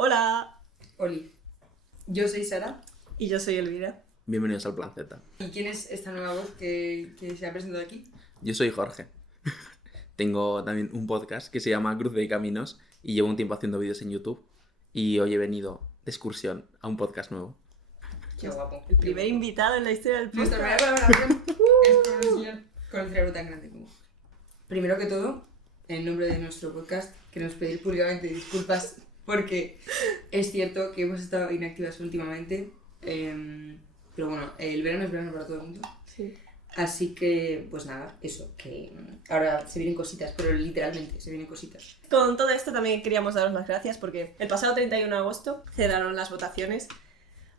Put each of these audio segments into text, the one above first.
Hola. Oli, yo soy Sara. Y yo soy Elvira. Bienvenidos al Plan Z. ¿Y quién es esta nueva voz que se ha presentado aquí? Yo soy Jorge. Tengo también un podcast que se llama Cruz de Caminos y llevo un tiempo haciendo vídeos en YouTube y hoy he venido de excursión a un podcast nuevo. Qué guapo. El primer invitado en la historia del podcast. Nuestra primera colaboración es con un señor con un cerebro tan grande como. Primero que todo, en nombre de nuestro podcast, queremos pedir públicamente disculpas porque es cierto que hemos estado inactivas últimamente, pero bueno, el verano es verano para todo el mundo. Sí. Así que, pues nada, eso, que ahora se vienen cositas, pero literalmente se vienen cositas. Con todo esto también queríamos daros las gracias porque el pasado 31 de agosto cerraron las votaciones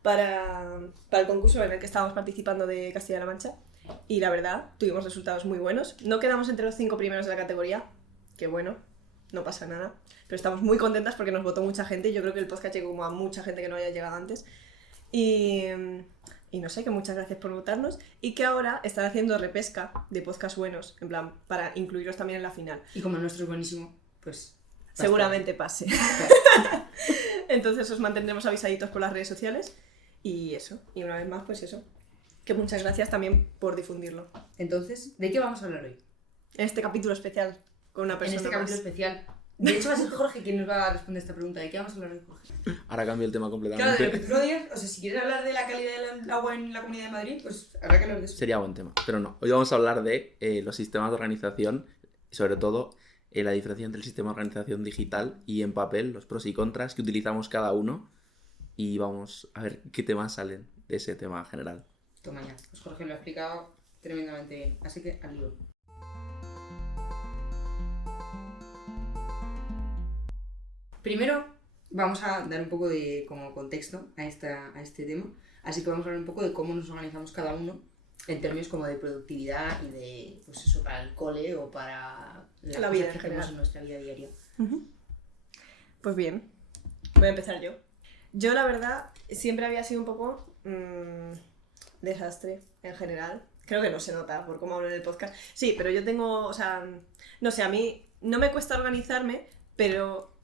para el concurso en el que estábamos participando de Castilla-La Mancha y la verdad, tuvimos resultados muy buenos. No quedamos entre los 5 primeros de la categoría, que bueno, no pasa nada, pero estamos muy contentas porque nos votó mucha gente y yo creo que el podcast llegó como a mucha gente que no haya llegado antes y no sé, que muchas gracias por votarnos y que ahora están haciendo repesca de podcasts buenos, en plan, para incluirlos también en la final. Y como el nuestro es buenísimo, pues... Seguramente pase. Entonces os mantendremos avisaditos por las redes sociales y eso, y una vez más, pues eso. Que muchas gracias también por difundirlo. Entonces, ¿de qué vamos a hablar hoy? En este capítulo especial, con una persona En este capítulo más. especial. De hecho, va a ser Jorge quien nos va a responder esta pregunta. ¿De qué vamos a hablar hoy, Jorge? Ahora cambio el tema Claro, completamente. de lo que tú lo digas, o sea, si quieres hablar de la calidad del agua en la Comunidad de Madrid, pues habrá que hablar de eso. Sería buen tema, pero no. Hoy vamos a hablar de los sistemas de organización y sobre todo la diferencia entre el sistema de organización digital y en papel, los pros y contras que utilizamos cada uno y vamos a ver qué temas salen de ese tema general. Toma ya, pues Jorge lo ha explicado tremendamente bien, así que al lío. Primero vamos a dar un poco de como contexto a este tema, así que vamos a hablar un poco de cómo nos organizamos cada uno en términos como de productividad y de, pues eso, para el cole o para La vida en que hacemos general. en nuestra vida diaria. Pues bien, voy a empezar yo. Yo la verdad siempre había sido un poco desastre en general. Creo que no se nota por cómo hablo en el podcast. Sí, pero yo tengo, o sea, no sé, a mí no me cuesta organizarme, pero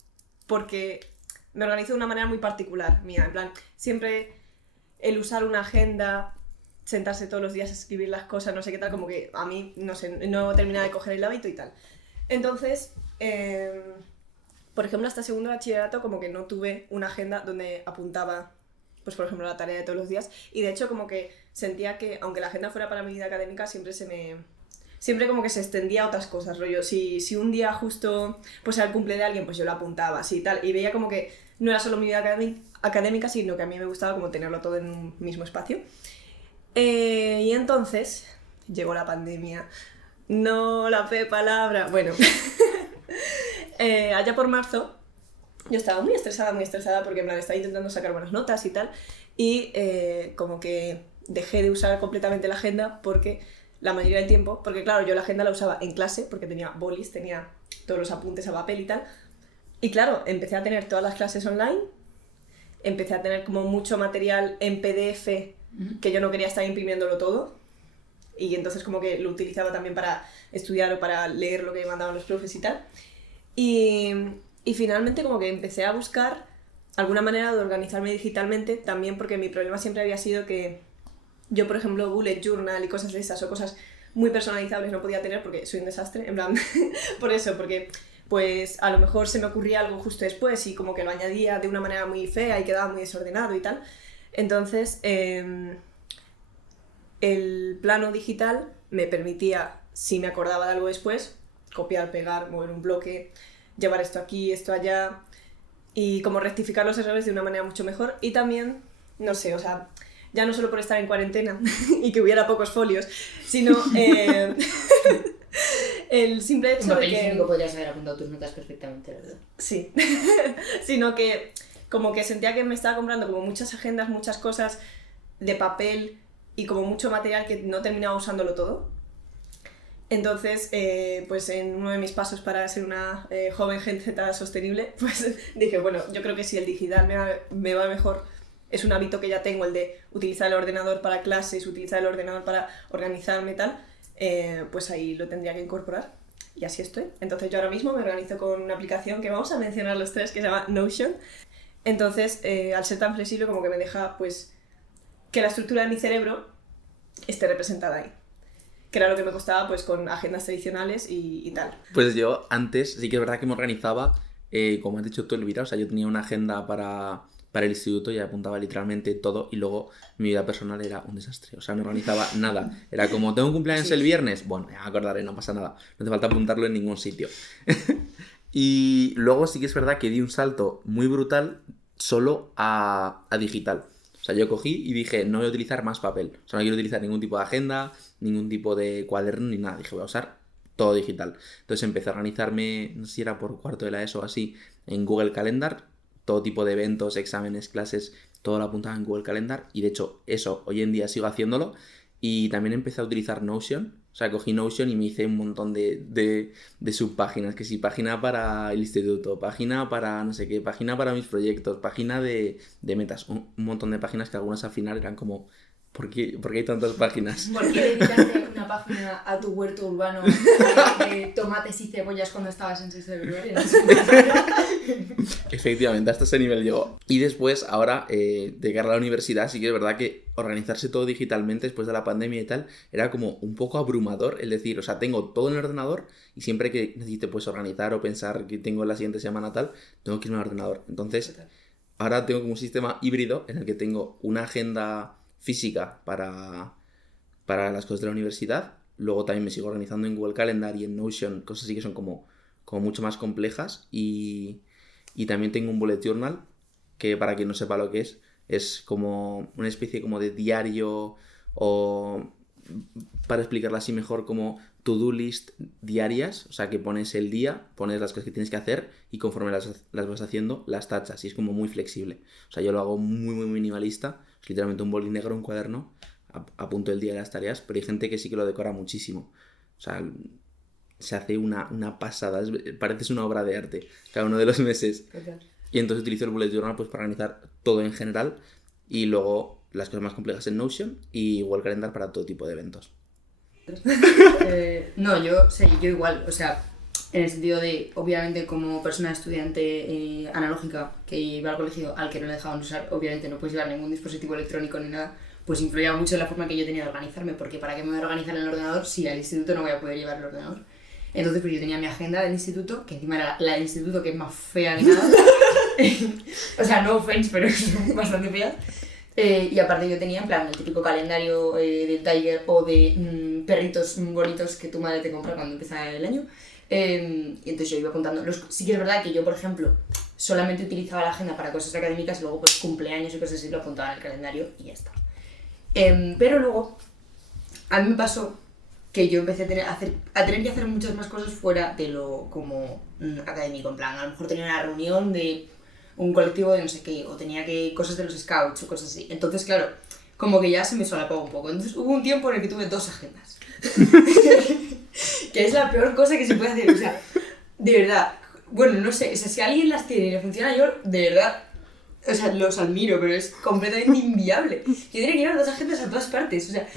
porque me organizo de una manera muy particular mía. En plan, siempre el usar una agenda, sentarse todos los días a escribir las cosas, no sé qué tal, como que a mí, no sé, no termina de coger el hábito y tal. Entonces, por ejemplo, hasta segundo de bachillerato como que no tuve una agenda donde apuntaba, pues por ejemplo, la tarea de todos los días y de hecho como que sentía que, aunque la agenda fuera para mi vida académica, siempre como que se extendía a otras cosas, rollo, si un día justo pues era el cumple de alguien, pues yo lo apuntaba, así tal, y veía como que no era solo mi vida académica, sino que a mí me gustaba como tenerlo todo en un mismo espacio. Y entonces llegó la pandemia, no la fe palabra, bueno, allá por marzo yo estaba muy estresada porque en plan estaba intentando sacar buenas notas y tal y como que dejé de usar completamente la agenda porque la mayoría del tiempo, porque claro, yo la agenda la usaba en clase porque tenía bolis, tenía todos los apuntes a papel y tal y claro, empecé a tener todas las clases online, empecé a tener como mucho material en PDF que yo no quería estar imprimiéndolo todo y entonces como que lo utilizaba también para estudiar o para leer lo que me mandaban los profes y tal y finalmente como que empecé a buscar alguna manera de organizarme digitalmente también porque mi problema siempre había sido que yo, por ejemplo, bullet journal y cosas de esas o cosas muy personalizables no podía tener porque soy un desastre, en plan, por eso, porque pues a lo mejor se me ocurría algo justo después y como que lo añadía de una manera muy fea y quedaba muy desordenado y tal. Entonces, el plano digital me permitía, si me acordaba de algo después, copiar, pegar, mover un bloque, llevar esto aquí, esto allá y como rectificar los errores de una manera mucho mejor y también, no sé, o sea, ya no solo por estar en cuarentena y que hubiera pocos folios, sino el simple hecho de que... En podrías haber apuntado tus notas perfectamente, ¿verdad? Sí, sino que como que sentía que me estaba comprando como muchas agendas, muchas cosas de papel y como mucho material que no terminaba usándolo todo. Entonces, pues en uno de mis pasos para ser una joven gente sostenible, pues dije, bueno, yo creo que si el digital me va mejor, es un hábito que ya tengo, el de utilizar el ordenador para clases, utilizar el ordenador para organizarme y tal, pues ahí lo tendría que incorporar. Y así estoy. Entonces yo ahora mismo me organizo con una aplicación que vamos a mencionar los tres, que se llama Notion. Entonces, al ser tan flexible, como que me deja, pues, que la estructura de mi cerebro esté representada ahí. Que era lo que me costaba, pues, con agendas tradicionales y tal. Pues yo antes sí que es verdad que me organizaba, como has dicho tú, Elvira, o sea, yo tenía una agenda para el instituto y apuntaba literalmente todo y luego mi vida personal era un desastre, o sea, no organizaba nada. Era como, tengo un cumpleaños el viernes, bueno, me acordaré, no pasa nada, no hace falta apuntarlo en ningún sitio. Y luego sí que es verdad que di un salto muy brutal solo a digital. O sea, yo cogí y dije, no voy a utilizar más papel. O sea, no quiero utilizar ningún tipo de agenda, ningún tipo de cuaderno ni nada. Dije, voy a usar todo digital. Entonces empecé a organizarme, no sé si era por cuarto de la ESO o así, en Google Calendar. Todo tipo de eventos, exámenes, clases, todo lo apuntaba en Google Calendar. Y de hecho, eso hoy en día sigo haciéndolo. Y también empecé a utilizar Notion. O sea, cogí Notion y me hice un montón de subpáginas. Que sí, página para el instituto, página para no sé qué, página para mis proyectos, página de metas. Un montón de páginas que algunas al final eran como, ¿por qué hay tantas páginas? ¿Por qué dedicaste una página a tu huerto urbano de tomates y cebollas cuando estabas en sexto de primaria? Efectivamente, hasta ese nivel llegó. Y después, ahora, de cara a la universidad, sí que es verdad que organizarse todo digitalmente después de la pandemia y tal, era como un poco abrumador. Es decir, o sea, tengo todo en el ordenador y siempre que necesite pues organizar o pensar que tengo la siguiente semana tal, tengo que irme al ordenador. Entonces, ahora tengo como un sistema híbrido en el que tengo una agenda física para las cosas de la universidad. Luego también me sigo organizando en Google Calendar y en Notion, cosas así que son como mucho más complejas. Y también tengo un bullet journal, que para quien no sepa lo que es como una especie como de diario o, para explicarlo así mejor, como to-do list diarias. O sea, que pones el día, pones las cosas que tienes que hacer y conforme las vas haciendo, las tachas. Y es como muy flexible. O sea, yo lo hago muy, muy minimalista. Es literalmente un boli negro, un cuaderno, apunto el día de las tareas, pero hay gente que sí que lo decora muchísimo. O sea, se hace una pasada, parece una obra de arte cada uno de los meses. Total. Y entonces utilizo el bullet journal pues para organizar todo en general y luego las cosas más complejas en Notion y Google Calendar para todo tipo de eventos. No, yo igual, o sea, en el sentido de, obviamente, como persona estudiante analógica que iba al colegio al que no le dejaban usar, obviamente no puedes llevar ningún dispositivo electrónico ni nada, pues influía mucho en la forma que yo tenía de organizarme, porque ¿para qué me voy a organizar en el ordenador si al instituto no voy a poder llevar el ordenador? Entonces, pues yo tenía mi agenda del instituto, que encima era la del instituto, que es más fea que nada. O sea, no offense, pero es bastante fea. Y aparte yo tenía, en plan, el típico calendario de Tiger o de perritos bonitos que tu madre te compra cuando empieza el año. Y entonces yo iba apuntando. Sí que es verdad que yo, por ejemplo, solamente utilizaba la agenda para cosas académicas y luego pues cumpleaños y cosas así lo apuntaba en el calendario y ya está. Pero luego, a mí me pasó que yo empecé a tener que hacer muchas más cosas fuera de lo como académico. En plan, a lo mejor tenía una reunión de un colectivo de no sé qué, o tenía que cosas de los scouts o cosas así. Entonces, claro, como que ya se me solapó un poco. Entonces hubo un tiempo en el que tuve 2 agendas. Que es la peor cosa que se puede hacer, o sea, de verdad. Bueno, no sé, o sea, si alguien las tiene y le funciona, yo, de verdad, o sea, los admiro, pero es completamente inviable. Yo tenía que llevar 2 agendas a todas partes, o sea,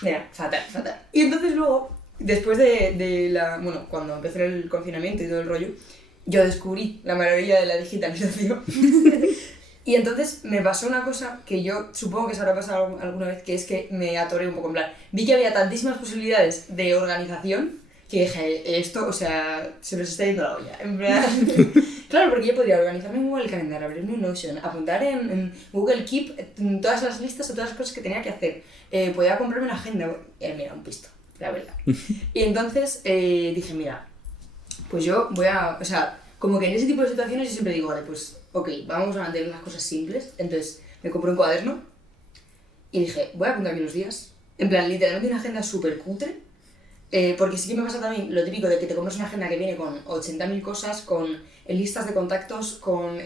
mira, fatal. Y entonces luego, después de la, bueno, cuando empezó el confinamiento y todo el rollo, yo descubrí la maravilla de la digitalización. Y entonces me pasó una cosa que yo supongo que se habrá pasado alguna vez, que es que me atoré un poco, en plan, vi que había tantísimas posibilidades de organización que dije, esto, o sea, se nos está yendo la olla, en plan... Claro, porque yo podría organizarme en Google Calendar, abrirme un Notion, apuntar en Google Keep todas las listas o todas las cosas que tenía que hacer, podía comprarme una agenda, mira, un pisto, la verdad. Y entonces dije, mira, pues yo voy a, o sea, como que en ese tipo de situaciones yo siempre digo, vale, pues, ok, vamos a mantener las cosas simples. Entonces me compré un cuaderno y dije, voy a apuntar aquí los días. En plan, literalmente una agenda súper cutre. Porque sí que me pasa también lo típico de que te compras una agenda que viene con 80.000 cosas, con listas de contactos, con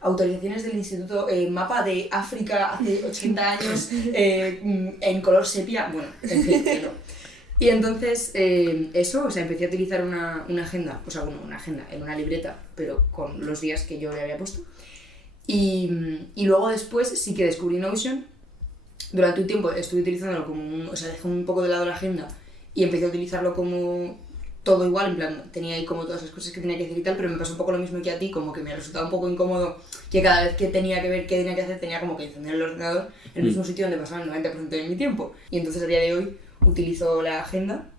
autorizaciones del instituto, mapa de África hace 80 años, en color sepia, bueno, en fin, que no. Y entonces, eso, o sea, empecé a utilizar una agenda, o sea, bueno, una agenda en una libreta, pero con los días que yo le había puesto. Y luego después sí que descubrí Notion. Durante un tiempo estuve utilizándolo como o sea, dejé un poco de lado la agenda y empecé a utilizarlo como todo igual, en plan, tenía ahí como todas las cosas que tenía que hacer y tal, pero me pasó un poco lo mismo que a ti, como que me resultaba un poco incómodo que cada vez que tenía que ver qué tenía que hacer, tenía como que encender el ordenador en el mismo sitio donde pasaba el 90% de mi tiempo. Y entonces a día de hoy utilizo la agenda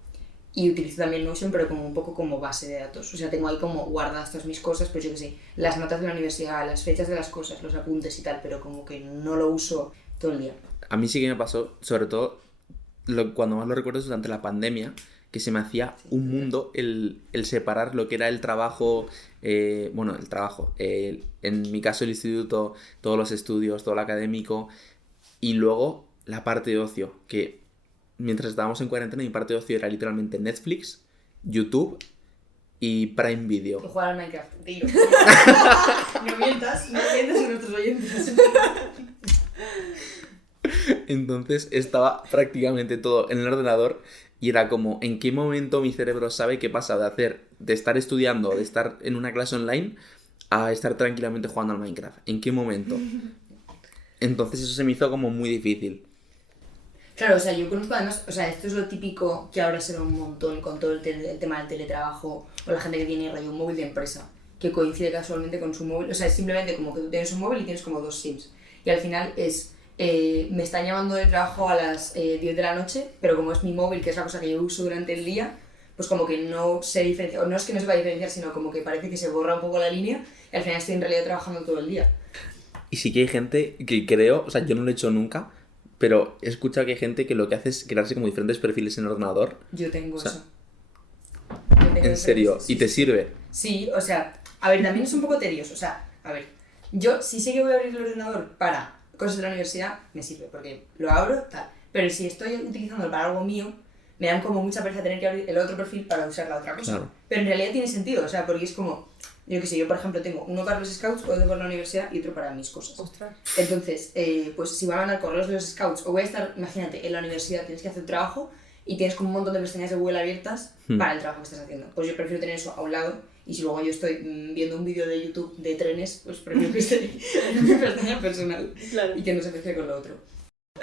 y utilizo también Notion, pero como un poco como base de datos. O sea, tengo ahí como guardadas todas mis cosas, pues yo qué sé, las notas de la universidad, las fechas de las cosas, los apuntes y tal, pero como que no lo uso todo el día. A mí sí que me pasó, sobre todo cuando más lo recuerdo es durante la pandemia, que se me hacía un mundo el separar lo que era el trabajo, en mi caso el instituto, todos los estudios, todo lo académico, y luego la parte de ocio, que mientras estábamos en cuarentena mi parte de ocio era literalmente Netflix, YouTube y Prime Video. Y jugar al Minecraft, tío. No mientas a nuestros oyentes. Entonces estaba prácticamente todo en el ordenador y era como, ¿en qué momento mi cerebro sabe qué pasa de estar estudiando, de estar en una clase online, a estar tranquilamente jugando al Minecraft? ¿En qué momento? Entonces eso se me hizo como muy difícil. Claro, o sea, yo conozco además, o sea, esto es lo típico que ahora se ve un montón con todo el tema del teletrabajo o la gente que tiene rollo un móvil de empresa, que coincide casualmente con su móvil. O sea, es simplemente como que tú tienes un móvil y tienes como 2 SIMs. Y al final es, me están llamando de trabajo a las 10 de la noche, pero como es mi móvil, que es la cosa que yo uso durante el día, pues como que no se diferencia, o no es que no se va a diferenciar, sino como que parece que se borra un poco la línea y al final estoy en realidad trabajando todo el día. Y sí que hay gente que creo, o sea, yo no lo he hecho nunca, pero he escuchado que hay gente que lo que hace es crearse como diferentes perfiles en el ordenador. Yo tengo eso. ¿En serio? Sí, ¿Y te sirve? Sí, o sea, a ver, también es un poco tedioso, o sea, a ver, yo si sé que voy a abrir el ordenador para cosas de la universidad, me sirve, porque lo abro, tal, pero si estoy utilizándolo para algo mío, me dan como mucha pereza tener que abrir el otro perfil para usar la otra cosa. Claro. Pero en realidad tiene sentido, o sea, porque es como, yo qué sé, yo por ejemplo tengo uno para los scouts, otro para la universidad y otro para mis cosas. Ostras. Entonces, pues si van a mandar correos de los scouts o voy a estar, imagínate, en la universidad tienes que hacer un trabajo y tienes como un montón de pestañas de Google abiertas para el trabajo que estás haciendo. Pues yo prefiero tener eso a un lado y si luego yo estoy viendo un vídeo de YouTube de trenes, pues prefiero que esté en mi pestaña personal. Claro. Y que no se mezcle con lo otro.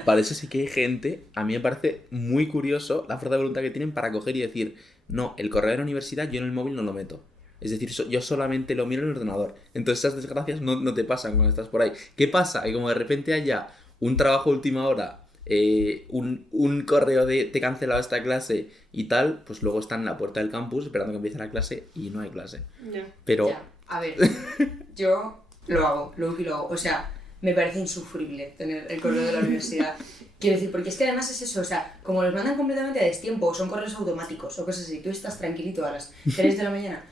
Para eso sí que hay gente, a mí me parece muy curioso la fuerza de voluntad que tienen para coger y decir, no, el correo de la universidad yo en el móvil no lo meto. Es decir, yo solamente lo miro en el ordenador. Entonces esas desgracias no te pasan cuando estás por ahí. ¿Qué pasa? Que como de repente haya un trabajo de última hora, un correo de te he cancelado esta clase y tal, pues luego están en la puerta del campus esperando que empiece la clase y no hay clase. Ya. Pero Ya, a ver, yo lo hago. O sea, me parece insufrible tener el correo de la universidad. Quiero decir, porque es que además es eso, o sea, como los mandan completamente a destiempo, o son correos automáticos o cosas así, tú estás tranquilito a las 3 de la mañana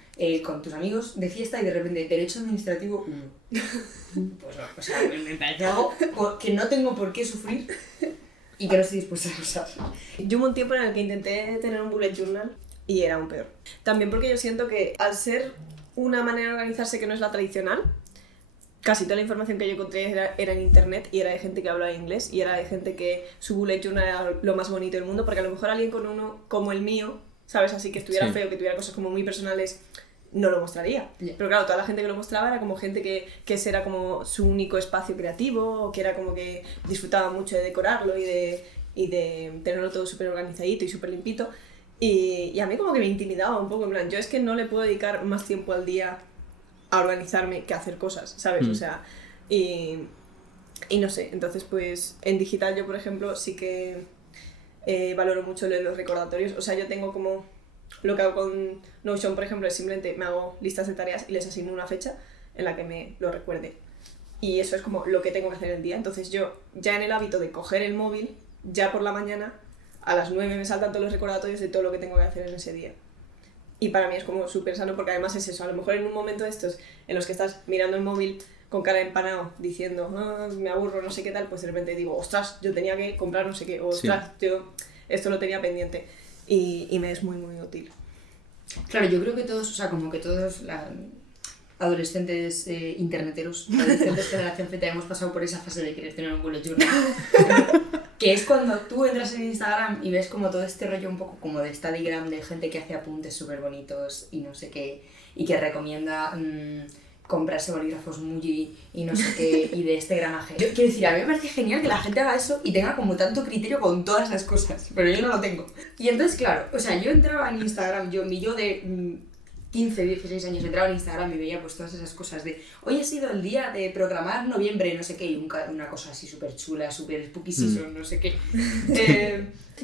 con tus amigos de fiesta y de repente Derecho Administrativo 1. Pues no, o sea, me parece algo que no tengo por qué sufrir y que no estoy dispuesta a usar. Yo hubo un tiempo en el que intenté tener un bullet journal y era aún peor. También porque yo siento que al ser una manera de organizarse que no es la tradicional, casi toda la información que yo encontré era en internet y era de gente que hablaba inglés y era de gente que su bullet journal era lo más bonito del mundo, porque a lo mejor alguien con uno como el mío, ¿sabes? Así que estuviera Sí. feo, que tuviera cosas como muy personales, no lo mostraría. Yeah. Pero claro, toda la gente que lo mostraba era como gente que ese era como su único espacio creativo, o que era como que disfrutaba mucho de decorarlo y de tenerlo todo súper organizadito y súper limpito. Y a mí como que me intimidaba un poco, en plan, yo es que no le puedo dedicar más tiempo al día a organizarme que a hacer cosas, ¿sabes? O sea, y no sé, entonces pues en digital yo por ejemplo sí que valoro mucho lo de los recordatorios, o sea, yo tengo como lo que hago con Notion, por ejemplo, es simplemente me hago listas de tareas y les asigno una fecha en la que me lo recuerde. Y eso es como lo que tengo que hacer el día. Entonces yo, ya en el hábito de coger el móvil, ya por la mañana, a las 9 me saltan todos los recordatorios de todo lo que tengo que hacer en ese día. Y para mí es como súper sano porque además es eso, a lo mejor en un momento de estos en los que estás mirando el móvil con cara de empanado diciendo me aburro, no sé qué tal, pues de repente digo, ostras, yo tenía que comprar no sé qué, ostras, yo esto lo tenía pendiente y me es muy muy útil. Claro, yo creo que todos, o sea, como que todos adolescentes interneteros, adolescentes generación Z, hemos pasado por esa fase de querer tener un bullet journal. Que es cuando tú entras en Instagram y ves como todo este rollo un poco como de Instagram, de gente que hace apuntes súper bonitos y no sé qué, y que recomienda comprarse bolígrafos Muji y no sé qué, y de este gramaje. Yo quiero decir, a mí me parece genial que la gente haga eso y tenga como tanto criterio con todas las cosas, pero yo no lo tengo. Y entonces, claro, o sea, yo entraba en Instagram, mi yo de 15, 16 años entraba en Instagram y veía pues todas esas cosas de hoy ha sido el día de programar noviembre, no sé qué, y una cosa así súper chula, súper spooky season, no sé qué.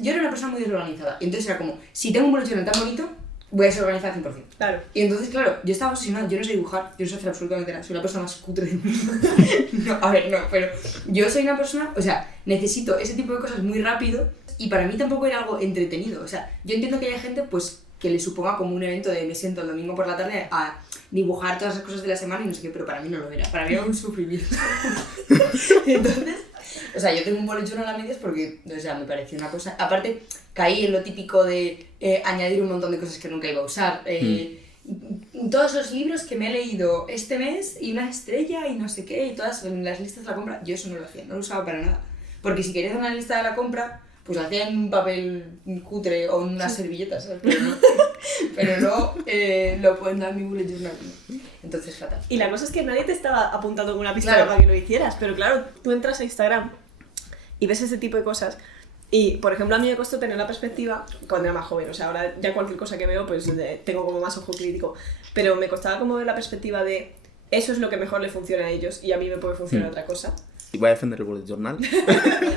Yo era una persona muy desorganizada, y entonces era como, si tengo un bullet journal tan bonito, voy a ser organizada al 100%. Claro. Y entonces, claro, yo estaba obsesionada, yo no sé dibujar, yo no sé hacer absolutamente nada, soy la persona más cutre del mundo. No, a ver, no, pero yo soy una persona, o sea, necesito ese tipo de cosas muy rápido y para mí tampoco era algo entretenido. O sea, yo entiendo que haya gente, pues, que le suponga como un evento de me siento el domingo por la tarde a dibujar todas las cosas de la semana y no sé qué, pero para mí no lo era, para mí era un sufrimiento. Entonces, o sea, yo tengo un bullet journal a medias porque, o sea, me pareció una cosa... Aparte, caí en lo típico de añadir un montón de cosas que nunca iba a usar. Todos los libros que me he leído este mes y una estrella y no sé qué, y todas en las listas de la compra, yo eso no lo hacía, no lo usaba para nada. Porque si quería hacer una lista de la compra, pues lo hacía en un papel cutre o en unas servilletas, ¿sabes? Pero no lo pueden dar en mi bullet journal. Entonces, fatal. Y la cosa es que nadie te estaba apuntando con una pistola Claro. para que lo hicieras, pero claro, tú entras a Instagram y ves ese tipo de cosas. Y, por ejemplo, a mí me costó tener la perspectiva cuando era más joven. O sea, ahora ya cualquier cosa que veo, pues tengo como más ojo crítico. Pero me costaba como ver la perspectiva de eso es lo que mejor le funciona a ellos y a mí me puede funcionar otra cosa. Y voy a defender el bullet journal.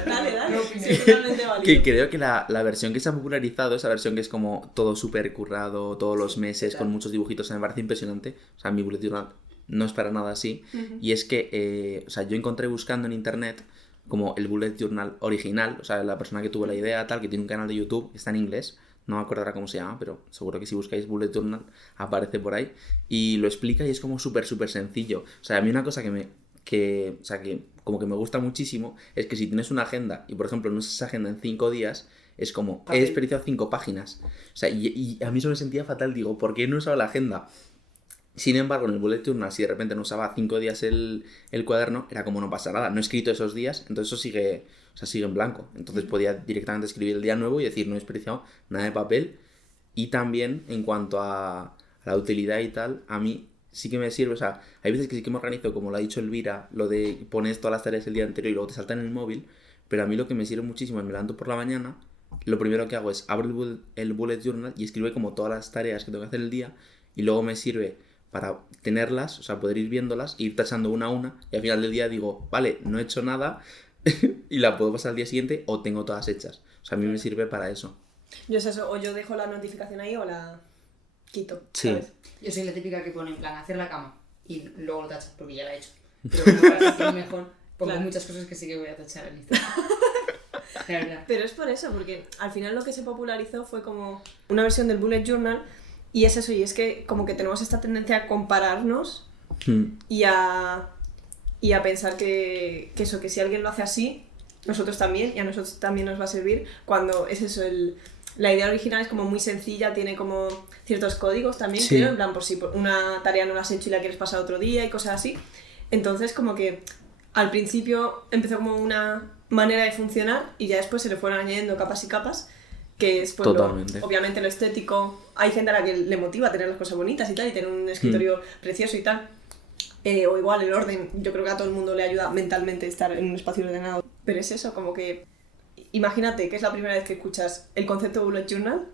Dale, sí, es totalmente válido. Que creo que la versión que se ha popularizado, esa versión que es como todo súper currado, todos los meses, con muchos dibujitos, me parece impresionante. O sea, mi bullet journal no es para nada así. Y es que, o sea, yo encontré buscando en internet como el bullet journal original, o sea, la persona que tuvo la idea, tal, que tiene un canal de YouTube, está en inglés, no me acuerdo ahora cómo se llama, pero seguro que si buscáis bullet journal aparece por ahí, y lo explica y es como súper sencillo. O sea, a mí una cosa que como que me gusta muchísimo es que si tienes una agenda y, por ejemplo, no usas esa agenda en 5 días, es como, he desperdiciado 5 páginas. O sea, y a mí eso me sentía fatal, digo, ¿por qué no he usado la agenda? Sin embargo, en el bullet journal, si de repente no usaba 5 días el cuaderno, era como no pasa nada. No he escrito esos días, entonces eso sigue en blanco. Entonces podía directamente escribir el día nuevo y decir, no he desperdiciado nada de papel. Y también, en cuanto a la utilidad y tal, a mí sí que me sirve. O sea, hay veces que sí que me organizo, como lo ha dicho Elvira, lo de pones todas las tareas el día anterior y luego te salta en el móvil. Pero a mí lo que me sirve muchísimo es me levanto por la mañana, lo primero que hago es abro el bullet journal y escribo como todas las tareas que tengo que hacer el día, y luego me sirve para tenerlas, o sea, poder ir viéndolas, ir tachando una a una, y al final del día digo, vale, no he hecho nada y la puedo pasar al día siguiente o tengo todas hechas. O sea, a mí me sirve para eso. Yo es eso, o yo dejo la notificación ahí o la quito, Sí. ¿sabes? Yo soy la típica que pone en plan hacer la cama y luego lo tachas porque ya la he hecho. Pero como para hacerlo mejor, pongo Claro. muchas cosas que sí que voy a tachar en Instagram. La verdad. Pero es por eso, porque al final lo que se popularizó fue como una versión del bullet journal, y es eso, y es que como que tenemos esta tendencia a compararnos y a pensar que eso, que si alguien lo hace así, nosotros también, y a nosotros también nos va a servir, cuando es eso, la idea original es como muy sencilla, tiene como ciertos códigos también, Sí. creo, en plan por si una tarea no la has hecho y la quieres pasar otro día y cosas así. Entonces como que al principio empezó como una manera de funcionar y ya después se le fueron añadiendo capas y capas, que es pues Totalmente. obviamente lo estético. Hay gente a la que le motiva tener las cosas bonitas y tal, y tener un escritorio precioso y tal. O igual el orden, yo creo que a todo el mundo le ayuda mentalmente estar en un espacio ordenado. Pero es eso, como que imagínate que es la primera vez que escuchas el concepto de bullet journal,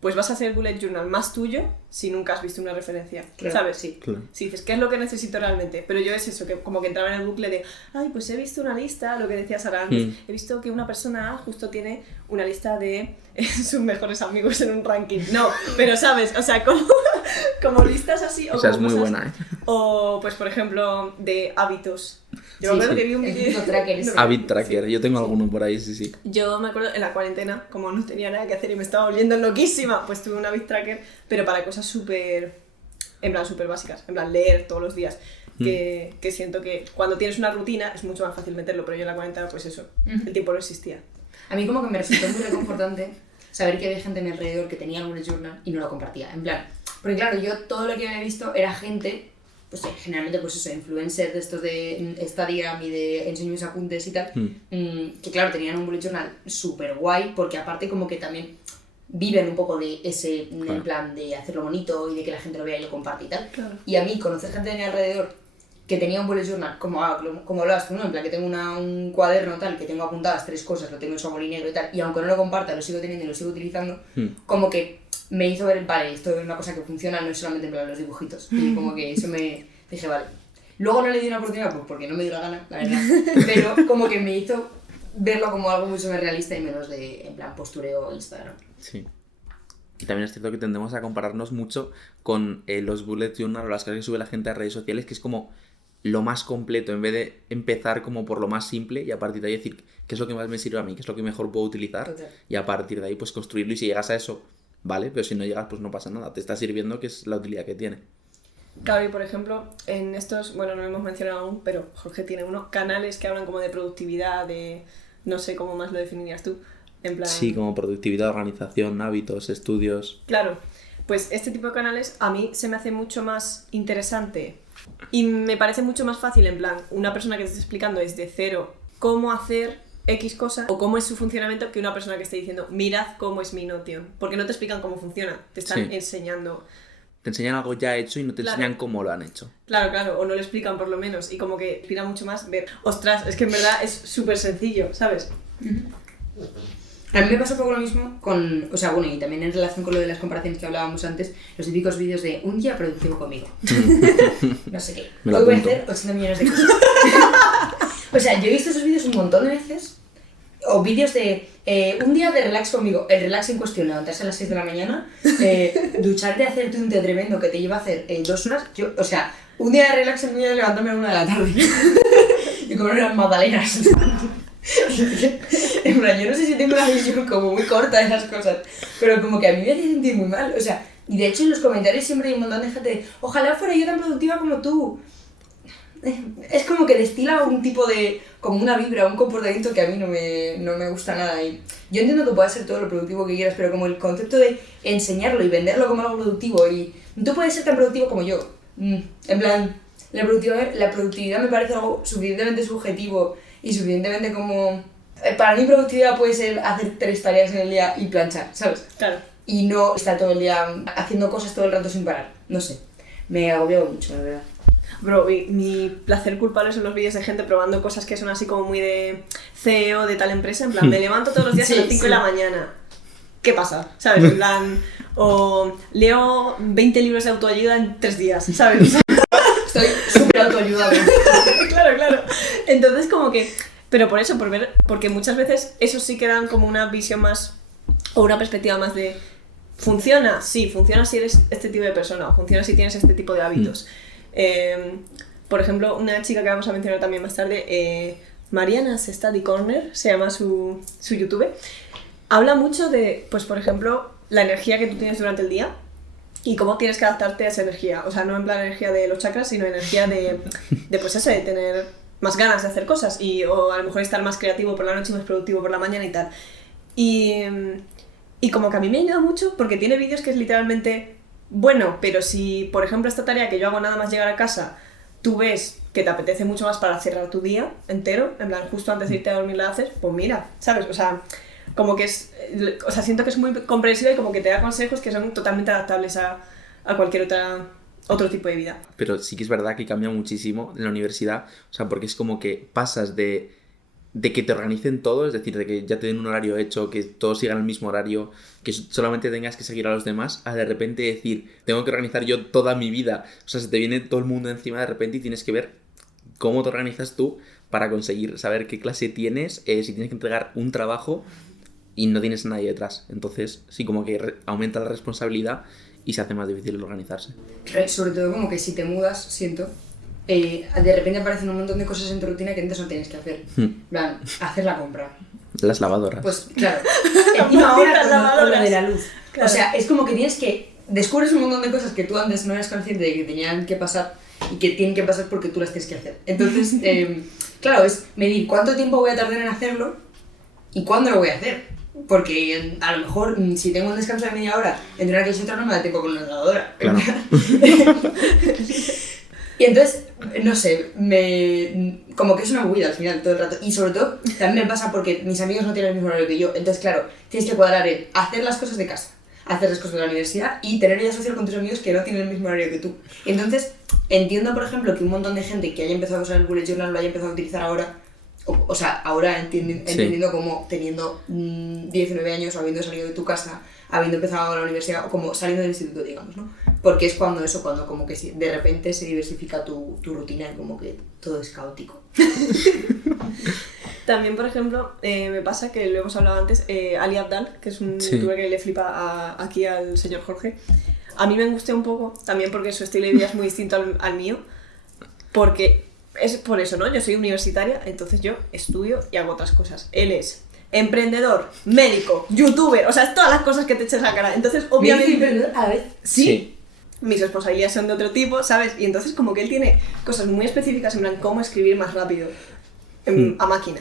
pues vas a hacer el bullet journal más tuyo si nunca has visto una referencia, Claro. ¿sabes? Sí. Claro. Si dices, ¿qué es lo que necesito realmente? Pero yo es eso, que como que entraba en el bucle de, ay, pues he visto una lista, lo que decía Sara antes, he visto que una persona justo tiene una lista de sus mejores amigos en un ranking. No, pero ¿sabes? O sea, como listas así. O sea, es como muy cosas- buena, ¿eh? O, pues, por ejemplo, de hábitos. Yo Sí, me acuerdo sí. que vi un El vídeo... Google Tracker ese. Habit Tracker, yo tengo alguno por ahí, sí. Yo me acuerdo en la cuarentena, como no tenía nada que hacer y me estaba volviendo loquísima, pues tuve un habit tracker, pero para cosas súper, en plan, súper básicas, en plan, leer todos los días, que siento que cuando tienes una rutina es mucho más fácil meterlo, pero yo en la cuarentena, pues eso, el tiempo no existía. A mí como que me resultó muy reconfortante saber que había gente a mi alrededor que tenía un bullet journal y no lo compartía. En plan, porque claro, yo todo lo que había visto era gente, pues generalmente pues eso, influencers de estos de Instagram y de enseño mis apuntes y tal, que claro, tenían un bullet journal súper guay, porque aparte como que también viven un poco de ese, en plan de hacerlo bonito y de que la gente lo vea y lo comparte y tal. Claro. Y a mí conocer gente de mi alrededor que tenía un bullet journal, como hablabas tú, ¿no? En plan que tengo un cuaderno tal, que tengo apuntadas 3 cosas, lo tengo en su negro y tal, y aunque no lo comparta, lo sigo teniendo y lo sigo utilizando, como que me hizo ver, vale, esto es una cosa que funciona, no es solamente en plan los dibujitos. Y como que eso me dije, vale. Luego no le di una oportunidad, pues porque no me dio la gana, la verdad, pero como que me hizo verlo como algo mucho más realista y menos de, en plan, postureo Instagram. Sí. Y también es cierto que tendemos a compararnos mucho con los bullet journal o las cosas que sube la gente a redes sociales, que es como lo más completo, en vez de empezar como por lo más simple y a partir de ahí decir qué es lo que más me sirve a mí, qué es lo que mejor puedo utilizar. Total. Y a partir de ahí pues construirlo, y si llegas a eso, vale, pero si no llegas pues no pasa nada, te está sirviendo, que es la utilidad que tiene. Claro, y por ejemplo, en estos, bueno, no lo hemos mencionado aún, pero Jorge tiene unos canales que hablan como de productividad, de, no sé cómo más lo definirías tú, en plan... Sí, como productividad, organización, hábitos, estudios. Claro, pues este tipo de canales a mí se me hace mucho más interesante y me parece mucho más fácil, en plan, una persona que te esté explicando desde cero cómo hacer X cosa o cómo es su funcionamiento, que una persona que esté diciendo, mirad cómo es mi Notion, porque no te explican cómo funciona, te están enseñando. Te enseñan algo ya hecho y no te enseñan cómo lo han hecho. Claro, o no lo explican por lo menos, y como que inspira mucho más ver, ostras, es que en verdad es súper sencillo, ¿sabes? A mí me pasa un poco lo mismo con, o sea, bueno, y también en relación con lo de las comparaciones que hablábamos antes, los típicos vídeos de un día productivo conmigo. No sé qué. Me lo Hoy voy a apunto. hacer 80 millones de cosas. O sea, yo he visto esos vídeos un montón de veces, o vídeos de un día de relax conmigo, el relax en cuestión, levantarse a las 6 de la mañana, ducharte, hacerte un té tremendo que te lleva a hacer 2 horas, yo, o sea, un día de relax en mi vida de levantarme a la 1 de la tarde y comer unas magdalenas. En plan, yo no sé si tengo una visión como muy corta de las cosas, pero como que a mí me hace sentir muy mal, o sea, y de hecho en los comentarios siempre hay un montón de gente de, ojalá fuera yo tan productiva como tú. Es como que destila un tipo de, como una vibra, un comportamiento que a mí no me gusta nada. Y yo entiendo que puedas ser todo lo productivo que quieras, pero como el concepto de enseñarlo y venderlo como algo productivo, y tú puedes ser tan productivo como yo. En plan, la productividad me parece algo suficientemente subjetivo y suficientemente como... Para mí productividad puede ser hacer 3 tareas en el día y planchar, ¿sabes? Claro. Y no estar todo el día haciendo cosas todo el rato sin parar. No sé, me agobia mucho, la verdad. Bro, mi placer culpable son los vídeos de gente probando cosas que son así como muy de CEO de tal empresa, en plan, me levanto todos los días a las 5 de la mañana. ¿Qué pasa? ¿Sabes? En plan, o leo 20 libros de autoayuda en 3 días, ¿sabes? Estoy súper autoayudada. Claro. Entonces como que... Pero por eso, porque muchas veces eso sí que dan como una visión más, o una perspectiva más de... ¿Funciona? Sí, funciona si eres este tipo de persona, o funciona si tienes este tipo de hábitos. Por ejemplo, una chica que vamos a mencionar también más tarde, Mariana's Study Corner, se llama su YouTube, habla mucho de, pues por ejemplo, la energía que tú tienes durante el día y cómo tienes que adaptarte a esa energía. O sea, no en plan energía de los chakras, sino energía de pues eso, de tener más ganas de hacer cosas o a lo mejor estar más creativo por la noche y más productivo por la mañana y tal. Y como que a mí me ayuda mucho porque tiene vídeos que es literalmente... Bueno, pero si, por ejemplo, esta tarea que yo hago nada más llegar a casa, tú ves que te apetece mucho más para cerrar tu día entero, en plan, justo antes de irte a dormir la haces, pues mira, ¿sabes? O sea, como que es... O sea, siento que es muy comprensiva y como que te da consejos que son totalmente adaptables a cualquier otro tipo de vida. Pero sí que es verdad que cambia muchísimo en la universidad, o sea, porque es como que pasas de que te organicen todo, es decir, de que ya te den un horario hecho, que todos sigan el mismo horario, que solamente tengas que seguir a los demás, a de repente decir, tengo que organizar yo toda mi vida. O sea, se te viene todo el mundo encima de repente y tienes que ver cómo te organizas tú para conseguir saber qué clase tienes, si tienes que entregar un trabajo y no tienes a nadie detrás. Entonces, sí, como que aumenta la responsabilidad y se hace más difícil organizarse. Sobre todo como que si te mudas, siento... de repente aparecen un montón de cosas en tu rutina que antes no tienes que hacer. En plan, hacer la compra. Las lavadoras. Pues claro. Encima ahora con lo de la luz. Claro. O sea, es como que tienes que... Descubres un montón de cosas que tú antes no eras consciente de que tenían que pasar y que tienen que pasar porque tú las tienes que hacer. Entonces, claro, es medir cuánto tiempo voy a tardar en hacerlo y cuándo lo voy a hacer. Porque a lo mejor si tengo un descanso de media hora, entre una que y otra no me la tengo con la lavadora. Claro. Y entonces, no sé, como que es una movida al final todo el rato. Y sobre todo, también me pasa porque mis amigos no tienen el mismo horario que yo. Entonces, claro, tienes que cuadrar en hacer las cosas de casa, hacer las cosas de la universidad y tener vida social con tus amigos que no tienen el mismo horario que tú. Entonces, entiendo, por ejemplo, que un montón de gente que haya empezado a usar el bullet journal lo haya empezado a utilizar ahora, o sea, ahora entendiendo como teniendo 19 años, habiendo salido de tu casa, habiendo empezado la universidad, o como saliendo del instituto, digamos, ¿no? Porque es cuando como que de repente se diversifica tu rutina y como que todo es caótico. También, por ejemplo, me pasa que lo hemos hablado antes, Ali Abdal, que es un youtuber que le flipa aquí al señor Jorge. A mí me angustia un poco, también porque su estilo de vida es muy distinto al mío, porque es por eso, ¿no? Yo soy universitaria, entonces yo estudio y hago otras cosas. Él es emprendedor, médico, youtuber, o sea, es todas las cosas que te echas a la cara. Entonces, obviamente... emprendedor a ver. Sí. Mis responsabilidades son de otro tipo, ¿sabes? Y entonces como que él tiene cosas muy específicas en plan cómo escribir más rápido a máquina.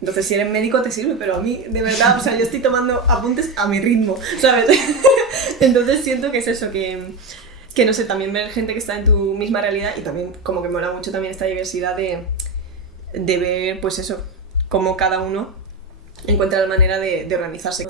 Entonces si eres médico te sirve, pero a mí, de verdad, o sea, yo estoy tomando apuntes a mi ritmo, ¿sabes? Entonces siento que es eso, que no sé, también ver gente que está en tu misma realidad y también como que me mola mucho también esta diversidad de ver, pues eso, cómo cada uno encuentra la manera de organizarse.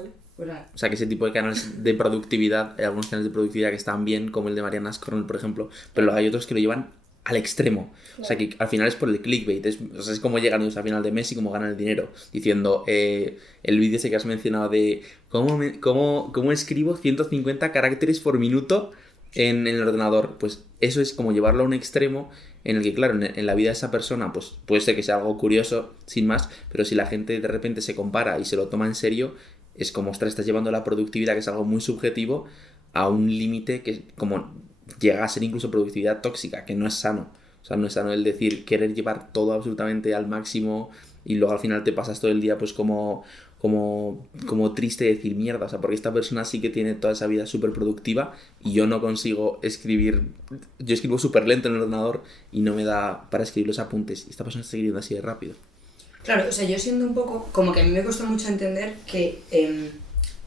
O sea, que ese tipo de canales de productividad, hay algunos canales de productividad que están bien, como el de Mariana Ascornel, por ejemplo, pero luego hay otros que lo llevan al extremo. Claro. O sea, que al final es por el clickbait, es como llegan ellos al final de mes y cómo ganan el dinero, diciendo, el vídeo ese que has mencionado de cómo escribo 150 caracteres por minuto en el ordenador, pues eso es como llevarlo a un extremo en el que, claro, en la vida de esa persona, pues puede ser que sea algo curioso, sin más, pero si la gente de repente se compara y se lo toma en serio, es como, ostras, estás llevando la productividad, que es algo muy subjetivo, a un límite que como llega a ser incluso productividad tóxica, que no es sano. O sea, no es sano el decir, querer llevar todo absolutamente al máximo y luego al final te pasas todo el día pues como triste de decir mierda, o sea, porque esta persona sí que tiene toda esa vida súper productiva y yo no consigo escribir, yo escribo súper lento en el ordenador y no me da para escribir los apuntes y esta persona está escribiendo así de rápido. Claro, o sea, yo siento un poco, como que a mí me cuesta mucho entender que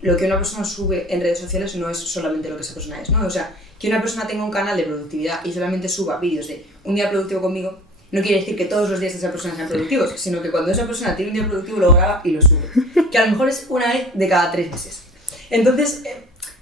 lo que una persona sube en redes sociales no es solamente lo que esa persona es, ¿no? O sea, que una persona tenga un canal de productividad y solamente suba vídeos de un día productivo conmigo, no quiere decir que todos los días de esa persona sean productivos, sino que cuando esa persona tiene un día productivo lo graba y lo sube. Que a lo mejor es una vez de cada 3 meses. Entonces,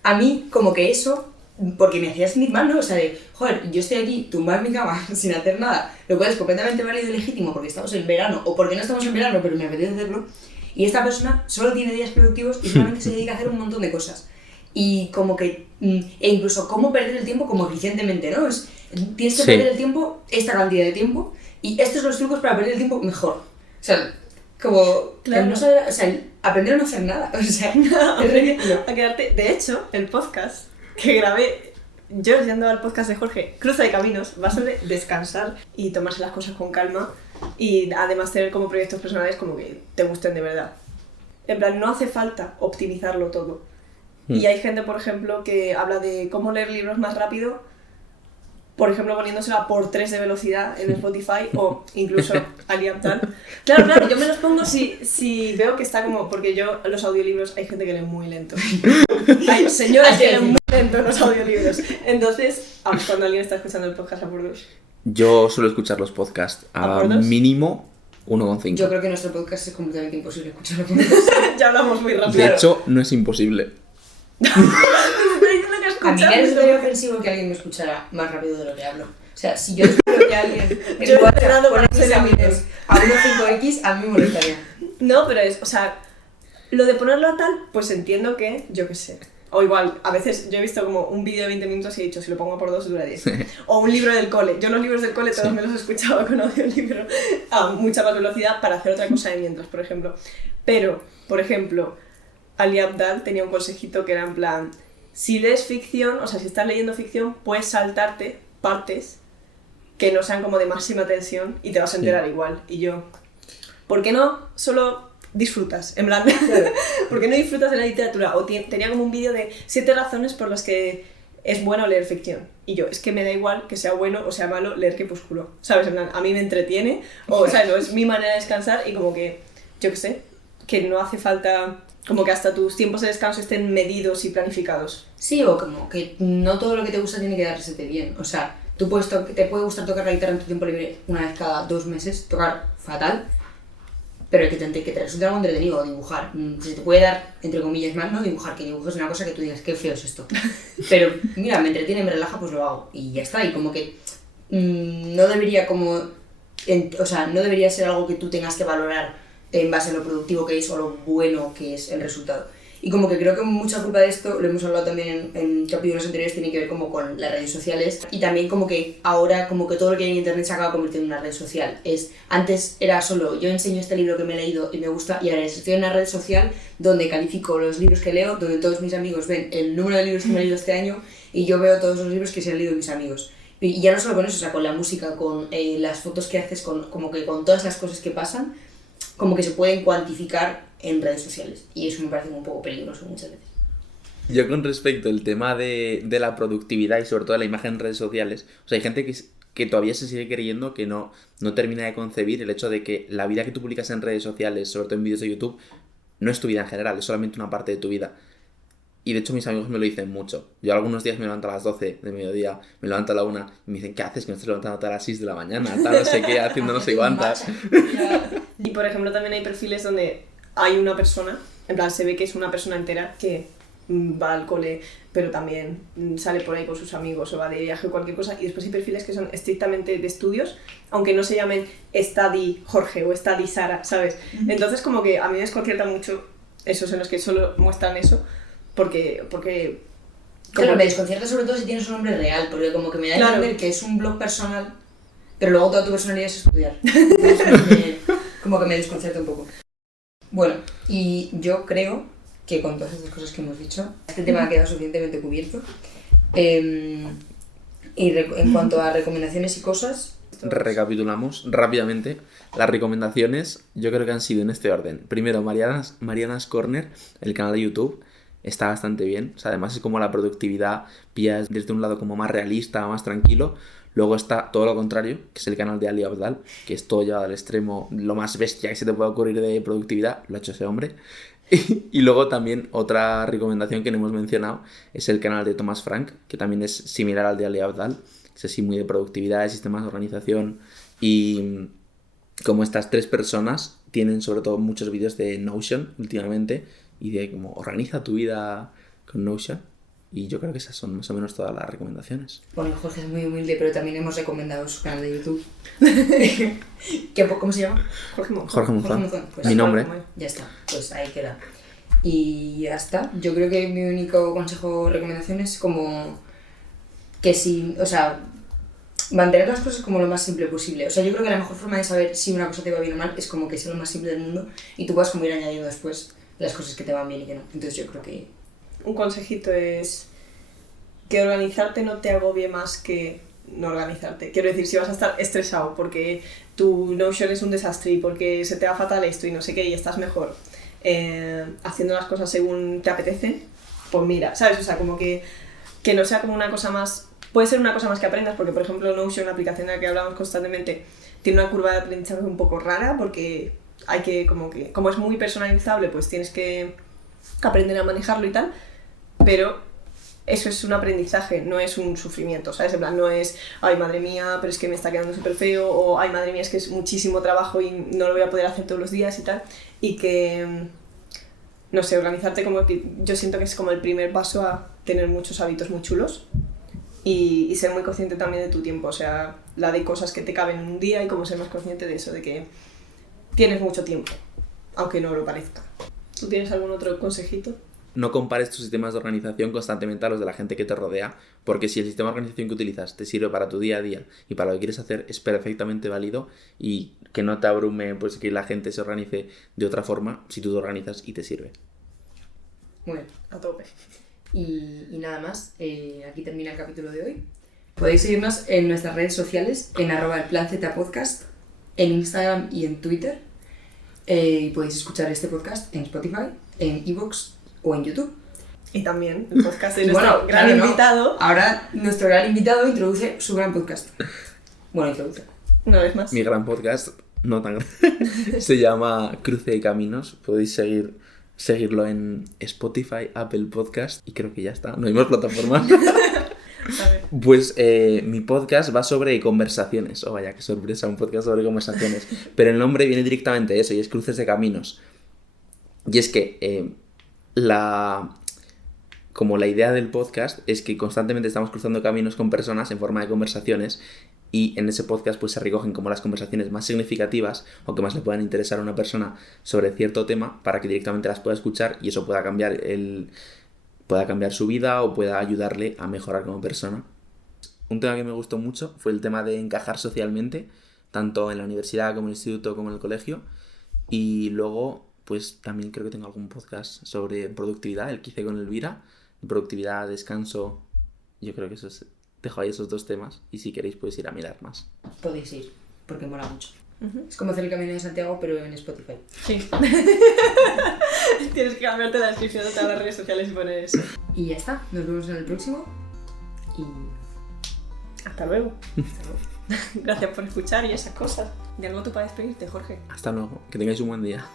a mí como que eso, porque me hacía sentir mal, ¿no? O sea, de, joder, yo estoy aquí tumbada en mi cama sin hacer nada, lo cual es completamente válido y legítimo porque estamos en verano, o porque no estamos en verano, pero me apetece hacerlo, y esta persona solo tiene días productivos y solamente se dedica a hacer un montón de cosas. Y como que, e incluso cómo perder el tiempo como eficientemente, ¿no? Tienes que perder el tiempo, esta cantidad de tiempo, y estos son los trucos para perder el tiempo mejor. O sea, como, claro, no saber, o sea, aprender a no hacer nada, o sea, no, es ridículo. A quedarte. De hecho, el podcast que grabé, yo yendo al podcast de Jorge, Cruza de Caminos, va sobre descansar y tomarse las cosas con calma y además tener como proyectos personales como que te gusten de verdad. En plan, no hace falta optimizarlo todo. Y hay gente, por ejemplo, que habla de cómo leer libros más rápido, por ejemplo, poniéndosela por 3 de velocidad en Spotify o incluso Ali Abdal. Claro, yo me los pongo si veo que está como... Porque yo, los audiolibros, hay gente que lee muy lento. Hay señoras que leen muy lento los audiolibros. Entonces, cuando alguien está escuchando el podcast a por 2. Yo suelo escuchar los podcasts a mínimo 1,5. Yo creo que nuestro podcast es completamente imposible escucharlo por 2. Ya hablamos muy rápido. De hecho, no es imposible. A mí me resultaría ofensivo que alguien me escuchara más rápido de lo que hablo. O sea, si yo espero que alguien en WhatsApp pone mis amigos a 1.5x, a mí me molestaría. No, pero es, o sea, lo de ponerlo a tal, pues entiendo que, yo qué sé. O igual, a veces yo he visto como un vídeo de 20 minutos y he dicho, si lo pongo por 2 dura 10. O un libro del cole. Yo los libros del cole todos me los he escuchado con audiolibro a mucha más velocidad para hacer otra cosa de mientras, por ejemplo. Pero, por ejemplo, Ali Abdal tenía un consejito que era en plan, si lees ficción, o sea, si estás leyendo ficción, puedes saltarte partes que no sean como de máxima tensión y te vas a enterar igual. Y yo, ¿por qué no solo disfrutas? En plan, ¿por qué no disfrutas de la literatura? O tenía como un vídeo de 7 razones por las que es bueno leer ficción. Y yo, es que me da igual que sea bueno o sea malo leer Crepúsculo, ¿sabes? En plan, a mí me entretiene, o sea, no es mi manera de descansar y como que, yo qué sé, que no hace falta... Como que hasta tus tiempos de descanso estén medidos y planificados. Sí, o como que no todo lo que te gusta tiene que dársete bien. O sea, te puede gustar tocar la guitarra en tu tiempo libre una vez cada 2 meses, tocar fatal, pero que te resulte algo entretenido, o dibujar. Se te puede dar, entre comillas, mal, ¿no? Dibujar, que dibujes una cosa que tú digas, qué feo es esto. Pero, mira, me entretiene, me relaja, pues lo hago. Y ya está, y como que no debería no debería ser algo que tú tengas que valorar en base a lo productivo que es o lo bueno que es el resultado. Y como que creo que mucha culpa de esto, lo hemos hablado también en capítulos anteriores, tiene que ver como con las redes sociales y también como que ahora como que todo lo que hay en internet se acaba convirtiendo en una red social. Antes era solo yo enseño este libro que me he leído y me gusta, y ahora estoy en una red social donde califico los libros que leo, donde todos mis amigos ven el número de libros que me he leído este año y yo veo todos los libros que se han leído mis amigos. Y ya no solo con eso, o sea, con la música, con las fotos que haces, como que con todas las cosas que pasan, como que se pueden cuantificar en redes sociales. Y eso me parece un poco peligroso muchas veces. Yo con respecto al tema de la productividad y sobre todo de la imagen en redes sociales, o sea, hay gente que todavía se sigue creyendo que no termina de concebir el hecho de que la vida que tú publicas en redes sociales, sobre todo en vídeos de YouTube, no es tu vida en general, es solamente una parte de tu vida. Y de hecho mis amigos me lo dicen mucho. Yo algunos días me levanto a las 12 de mediodía, me levanto a la 1 y me dicen, ¿qué haces? Que me estás levantando a las 6 de la mañana, tal, no sé qué, haciendo no sé cuántas. Y por ejemplo también hay perfiles donde hay una persona, en plan se ve que es una persona entera que va al cole, pero también sale por ahí con sus amigos o va de viaje o cualquier cosa, y después hay perfiles que son estrictamente de estudios, aunque no se llamen Study Jorge o Study Sara, ¿sabes? Entonces como que a mí me desconcierta mucho esos en los que solo muestran eso, porque Claro, me desconcierta sobre todo si tienes un nombre real, porque como que me da a entender que es un blog personal, pero luego toda tu personalidad es estudiar. Entonces, como que me desconcierta un poco. Bueno, y yo creo que con todas estas cosas que hemos dicho, este tema ha quedado suficientemente cubierto. Y en cuanto a recomendaciones y cosas... Recapitulamos rápidamente. Las recomendaciones yo creo que han sido en este orden. Primero, Mariana's Corner, el canal de YouTube. Está bastante bien, o sea, además es como la productividad pilla desde un lado como más realista, más tranquilo. Luego está todo lo contrario, que es el canal de Ali Abdal, que es todo llevado al extremo, lo más bestia que se te puede ocurrir de productividad, lo ha hecho ese hombre. Y luego también otra recomendación que no hemos mencionado es el canal de Thomas Frank, que también es similar al de Ali Abdal, es así muy de productividad, de sistemas de organización, y como estas tres personas tienen sobre todo muchos vídeos de Notion últimamente, y de cómo organiza tu vida con Notion. Y yo creo que esas son más o menos todas las recomendaciones. Bueno, Jorge es muy humilde, pero también hemos recomendado su canal de YouTube. ¿Cómo se llama? Jorge Monzón. Jorge Monzón. Pues Mi nombre. Ya está, pues ahí queda. Y ya está. Yo creo que mi único consejo o recomendación es como que mantener las cosas como lo más simple posible. O sea, yo creo que la mejor forma de saber si una cosa te va bien o mal es como que sea lo más simple del mundo y tú puedas como ir añadiendo después las cosas que te van bien y que no. Entonces yo creo que... Un consejito es que organizarte no te agobie más que no organizarte. Quiero decir, si vas a estar estresado porque tu Notion es un desastre y porque se te va fatal esto y no sé qué y estás mejor haciendo las cosas según te apetece, pues mira, ¿sabes? O sea, como que no sea como una cosa más... Puede ser una cosa más que aprendas porque, por ejemplo, Notion, la aplicación de la que hablamos constantemente, tiene una curva de aprendizaje un poco rara porque hay que, como es muy personalizable, pues tienes que aprender a manejarlo y tal, pero eso es un aprendizaje, no es un sufrimiento, ¿sabes? En plan, no es, ay, madre mía, pero es que me está quedando súper feo, o ay, madre mía, es que es muchísimo trabajo y no lo voy a poder hacer todos los días y tal, y que, no sé, organizarte como que yo siento que es como el primer paso a tener muchos hábitos muy chulos y ser muy consciente también de tu tiempo, o sea, la de cosas que te caben en un día y como ser más consciente de eso, de que tienes mucho tiempo, aunque no lo parezca. ¿Tú tienes algún otro consejito? No compares tus sistemas de organización constantemente a los de la gente que te rodea, porque si el sistema de organización que utilizas te sirve para tu día a día y para lo que quieres hacer, es perfectamente válido, y que no te abrume pues que la gente se organice de otra forma si tú te organizas y te sirve. Muy bien. A tope. Y nada más, aquí termina el capítulo de hoy. Podéis seguirnos en nuestras redes sociales, en @elplanzpodcast, en Instagram y en Twitter. Y podéis escuchar este podcast en Spotify, en iVoox o en YouTube. Y también el podcast de nuestro gran invitado. Ahora nuestro gran invitado introduce su gran podcast. Bueno, introduce. Una vez más. Mi gran podcast, no tan grande, se llama Cruce de Caminos. Podéis seguirlo en Spotify, Apple Podcast y creo que ya está. No hay más plataformas. A ver. Pues mi podcast va sobre conversaciones. Oh, vaya, qué sorpresa, un podcast sobre conversaciones. Pero el nombre viene directamente de eso, y es Cruces de Caminos. Y es que como la idea del podcast es que constantemente estamos cruzando caminos con personas en forma de conversaciones, y en ese podcast pues se recogen como las conversaciones más significativas o que más le puedan interesar a una persona sobre cierto tema para que directamente las pueda escuchar y eso pueda cambiar su vida o pueda ayudarle a mejorar como persona. Un tema que me gustó mucho fue el tema de encajar socialmente, tanto en la universidad como en el instituto como en el colegio. Y luego, pues también creo que tengo algún podcast sobre productividad, el que hice con Elvira, productividad, descanso. Yo creo que dejo ahí esos 2 temas y si queréis podéis ir a mirar más. Podéis ir, porque mola mucho. Ujú. Es como hacer el Camino de Santiago, pero en Spotify. Sí. Tienes que cambiarte la descripción de todas las redes sociales y poner eso. Y ya está, nos vemos en el próximo. Y Hasta luego. Gracias por escuchar y esas cosas. ¿De algo tú para despedirte, Jorge? Hasta luego, que tengáis un buen día.